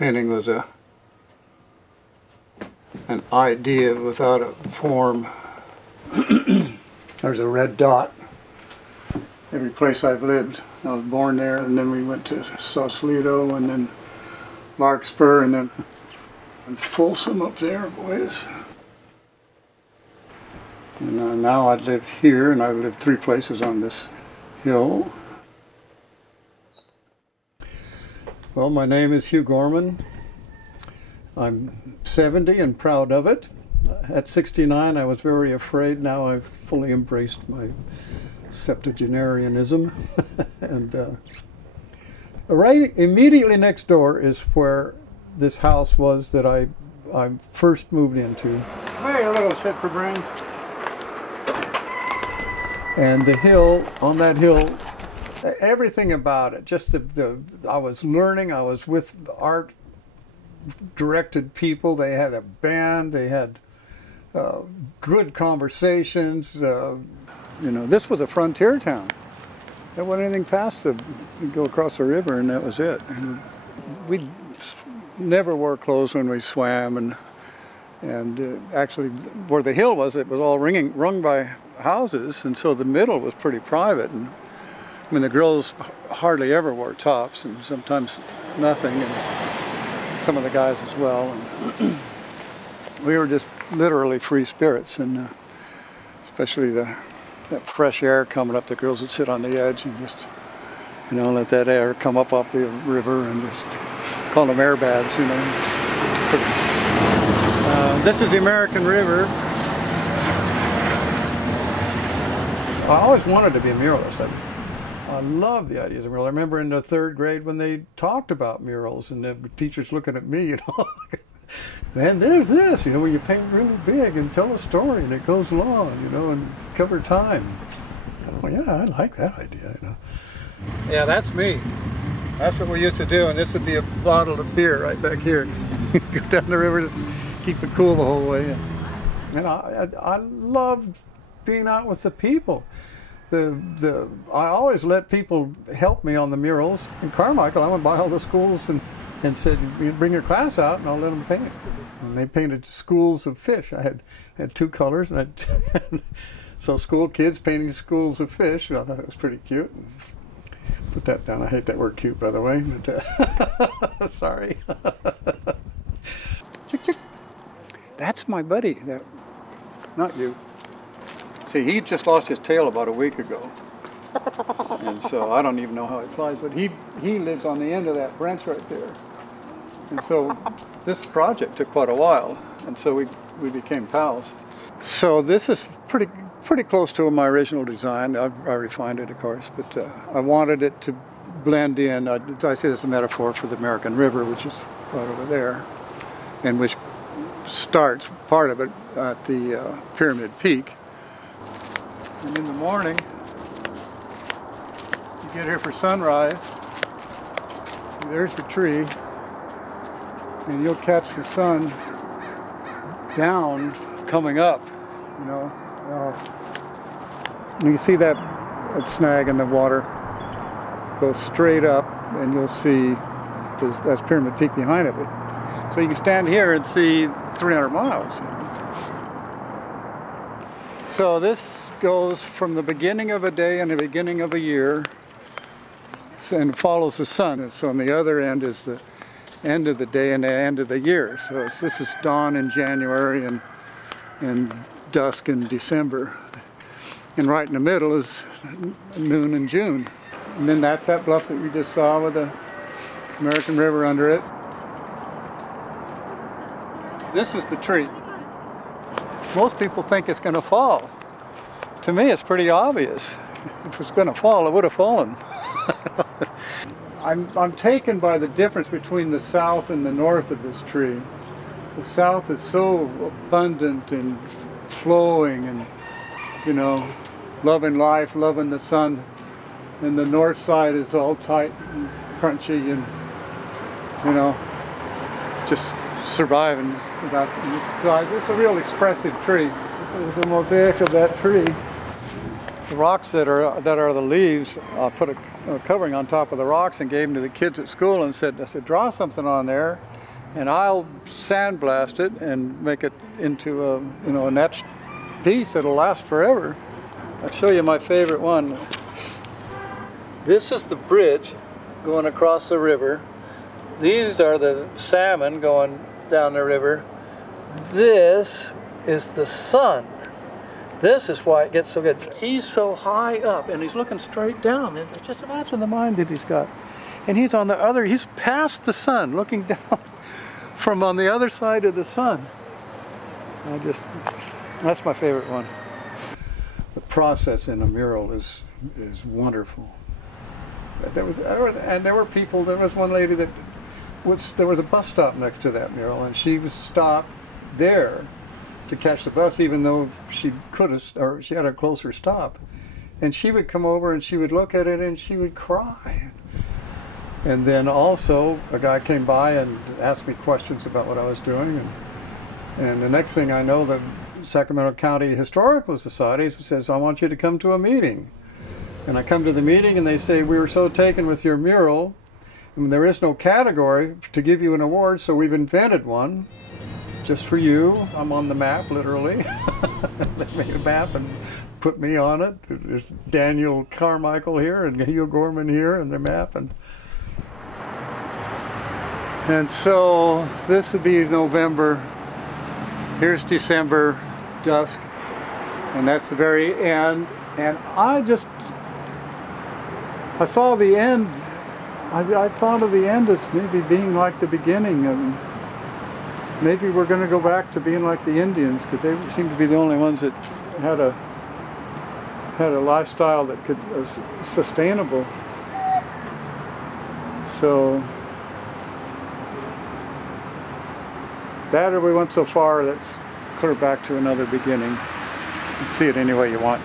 painting was an idea without a form. There's a red dot every place I've lived. I was born there, and then we went to Sausalito, and then Larkspur, and then Folsom up there, boys. And now I live here, and I've lived 3 places on this hill. Well, my name is Hugh Gorman. I'm 70 and proud of it. At 69, I was very afraid. Now I've fully embraced my septuagenarianism. And right immediately next door is where this house was that I first moved into. Hey, a little shit for brains. And the hill, on that hill, everything about it, just I was learning, I was with art-directed people. They had a band, they had good conversations. You know, this was a frontier town. There wasn't anything past you'd go across the river and that was it. And we never wore clothes when we swam, and actually where the hill was, it was all rung by houses, and so the middle was pretty private. And I mean, the girls hardly ever wore tops, and sometimes nothing, and some of the guys as well. And we were just literally free spirits, and especially that fresh air coming up, the girls would sit on the edge and just, you know, let that air come up off the river and just call them air baths, you know. This is the American River. I always wanted to be a muralist. I love the ideas of murals. I remember in the 3rd grade when they talked about murals, and the teachers looking at me, you know, man, there's this, you know, where you paint really big and tell a story and it goes long, you know, and cover time. Oh yeah, I like that idea, you know. Yeah, that's me. That's what we used to do, and this would be a bottle of beer right back here. Go down the river to keep it cool the whole way. And I loved being out with the people. I always let people help me on the murals. In Carmichael, I went by all the schools and said, "You bring your class out and I'll let them paint." And they painted schools of fish. I had 2 colors, and so school kids painting schools of fish. I thought it was pretty cute. Put that down. I hate that word "cute," by the way. But, sorry. That's my buddy. Not you. See, he just lost his tail about a week ago, and so I don't even know how he flies, but he lives on the end of that branch right there. And so this project took quite a while, and so we became pals. So this is pretty close to my original design. I refined it, of course, but I wanted it to blend in. I see this as a metaphor for the American River, which is right over there, and which starts part of it at the Pyramid Peak. And in the morning, you get here for sunrise, there's the tree, and you'll catch the sun down coming up, you know. You see that snag in the water, go straight up, and you'll see that's Pyramid Peak behind it. So you can stand here and see 300 miles. You know. So this goes from the beginning of a day and the beginning of a year and follows the sun. And so on the other end is the end of the day and the end of the year. So this is dawn in January and dusk in December. And right in the middle is noon in June. And then that's that bluff that you just saw with the American River under it. This is the tree. Most people think it's going to fall. To me, it's pretty obvious. If it's going to fall, it would have fallen. I'm taken by the difference between the south and the north of this tree. The south is so abundant and flowing and, you know, loving life, loving the sun. And the north side is all tight and crunchy and, you know, just surviving without. So it's a real expressive tree. This is the mosaic of that tree. The rocks that are the leaves, I put a covering on top of the rocks and gave them to the kids at school and said, draw something on there. and I'll sandblast it and make it into a, you know, an etched piece that'll last forever. I'll show you my favorite one. This is the bridge going across the river. These are the salmon going down the river. This is the sun. This is why it gets so good. He's so high up and he's looking straight down. And just imagine the mind that he's got. And he's on the other, he's past the sun, looking down from on the other side of the sun. That's my favorite one. The process in a mural is wonderful. There were people, there was one lady that there was a bus stop next to that mural, and she was stopped there to catch the bus, even though she could have, or she had a closer stop. And she would come over and she would look at it and she would cry. And then also a guy came by and asked me questions about what I was doing, and the next thing I know, the Sacramento County Historical Society says, I want you to come to a meeting. And I come to the meeting and they say, we were so taken with your mural, and there is no category to give you an award, so we've invented one just for you. I'm on the map, literally. They made a map and put me on it. There's Daniel Carmichael here and Hugh Gorman here and their map. And so this would be November. Here's December, dusk, and that's the very end. And I saw the end. I thought of the end as maybe being like the beginning, and maybe we're going to go back to being like the Indians, because they seem to be the only ones that had a lifestyle that was sustainable. So that, or we went so far, let's clear back to another beginning. You can see it any way you want.